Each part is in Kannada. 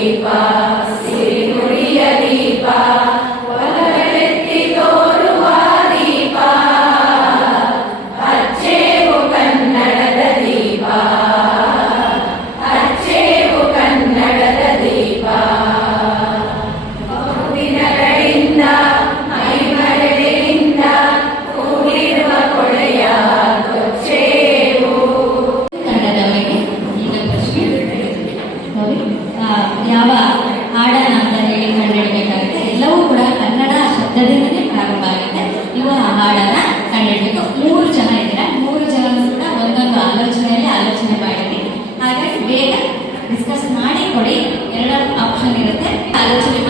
Vipa. ಯಾವ ಹಾಡನ್ನ ಅಂತ ಹೇಳಿ ಕಂಡುಹಿಡಬೇಕಾಗುತ್ತೆ, ಎಲ್ಲವೂ ಕೂಡ ಕನ್ನಡ ಶಬ್ದದಿಂದಲೇ ಪ್ರಾರಂಭ ಆಗುತ್ತೆ. ನೀವು ಆ ಹಾಡನ್ನ ಕಂಡುಹಿಡಬೇಕು ಮೂರು ಜನ ಇದ್ದೀರಾ? ಮೂರು ಜನ ಕೂಡ ಒಂದೊಂದು ಆಲೋಚನೆಯಲ್ಲಿ ಆಲೋಚನೆ ಮಾಡಿರಿ ಹಾಗಾಗಿ ಬೇಗ ಡಿಸ್ಕಸ್ ಮಾಡಿ ಕೊಡಿ. ಎರಡು ಆಪ್ಷನ್ ಇರುತ್ತೆ. ಆಲೋಚನೆ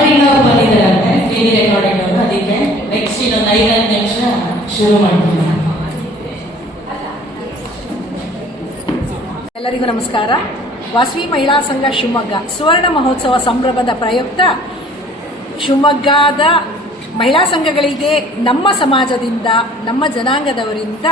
ರೆಕಾರ್ಡಿಂಗ್ ಅವ್ರು ನೆಕ್ಸ್ಟ್ ಇನ್ನೊಂದು ನಿಮಿಷ ಶುರು ಮಾಡ್ತೀನಿ. ಎಲ್ಲರಿಗೂ ನಮಸ್ಕಾರ. ವಾಸವಿ ಮಹಿಳಾ ಸಂಘ ಶಿವಮೊಗ್ಗ. ಸುವರ್ಣ ಮಹೋತ್ಸವ ಸಂಭ್ರಮದ ಪ್ರಯುಕ್ತ ಶಿವಮೊಗ್ಗದ ಮಹಿಳಾ ಸಂಘಗಳಿಗೆ ನಮ್ಮ ಸಮಾಜದಿಂದ, ನಮ್ಮ ಜನಾಂಗದವರಿಂದ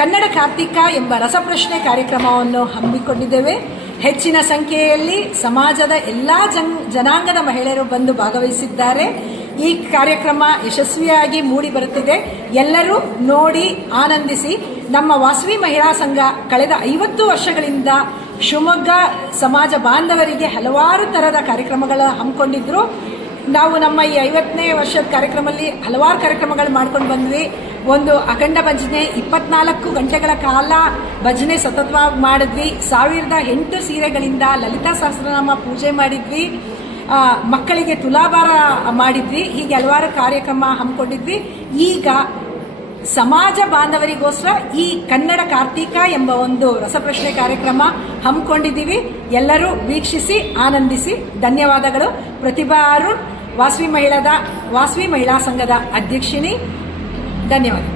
ಕನ್ನಡ ಕಾರ್ತಿಕ ಎಂಬ ರಸಪ್ರಶ್ನೆ ಕಾರ್ಯಕ್ರಮವನ್ನು ಹಮ್ಮಿಕೊಂಡಿದ್ದೇವೆ. ಹೆಚ್ಚಿನ ಸಂಖ್ಯೆಯಲ್ಲಿ ಸಮಾಜದ ಎಲ್ಲ ಜನ್ ಜನಾಂಗದ ಮಹಿಳೆಯರು ಬಂದು ಭಾಗವಹಿಸಿದ್ದಾರೆ. ಈ ಕಾರ್ಯಕ್ರಮ ಯಶಸ್ವಿಯಾಗಿ ಮೂಡಿ ಬರುತ್ತಿದೆ. ಎಲ್ಲರೂ ನೋಡಿ ಆನಂದಿಸಿ. ನಮ್ಮ ವಾಸವಿ ಮಹಿಳಾ ಸಂಘ ಕಳೆದ ಐವತ್ತು ವರ್ಷಗಳಿಂದ ಶಿವಮೊಗ್ಗ ಸಮಾಜ ಬಾಂಧವರಿಗೆ ಹಲವಾರು ಥರದ ಕಾರ್ಯಕ್ರಮಗಳ ಹಮ್ಮಿಕೊಂಡಿದ್ರು. ನಾವು ನಮ್ಮ ಈ ಐವತ್ತನೇ ವರ್ಷದ ಕಾರ್ಯಕ್ರಮದಲ್ಲಿ ಹಲವಾರು ಕಾರ್ಯಕ್ರಮಗಳು ಮಾಡ್ಕೊಂಡು ಬಂದ್ವಿ. ಒಂದು ಅಖಂಡ ಭಜನೆ ಇಪ್ಪತ್ನಾಲ್ಕು ಗಂಟೆಗಳ ಕಾಲ ಭಜನೆ ಸತತವಾಗಿ ಮಾಡಿದ್ವಿ. ಸಾವಿರದ ಎಂಟು ಸೀರೆಗಳಿಂದ ಲಲಿತಾ ಸಹಸ್ರನಾಮ ಪೂಜೆ ಮಾಡಿದ್ವಿ. ಮಕ್ಕಳಿಗೆ ತುಲಾಭಾರ ಮಾಡಿದ್ವಿ. ಹೀಗೆ ಹಲವಾರು ಕಾರ್ಯಕ್ರಮ ಹಮ್ಮಿಕೊಂಡಿದ್ವಿ. ಈಗ ಸಮಾಜ ಬಾಂಧವರಿಗೋಸ್ಕರ ಈ ಕನ್ನಡ ಕಾರ್ತೀಕ ಎಂಬ ಒಂದು ರಸಪ್ರಶ್ನೆ ಕಾರ್ಯಕ್ರಮ ಹಮ್ಮಿಕೊಂಡಿದ್ದೀವಿ. ಎಲ್ಲರೂ ವೀಕ್ಷಿಸಿ, ಆನಂದಿಸಿ, ಧನ್ಯವಾದಗಳು. ಪ್ರತಿಭಾ ಅರುಣ್ ವಾಸವಿ ಮಹಿಳಾದ, ವಾಸ್ವಿ ಮಹಿಳಾ ಸಂಘದ ಅಧ್ಯಕ್ಷಿಣಿ ధన్యవాదాలు.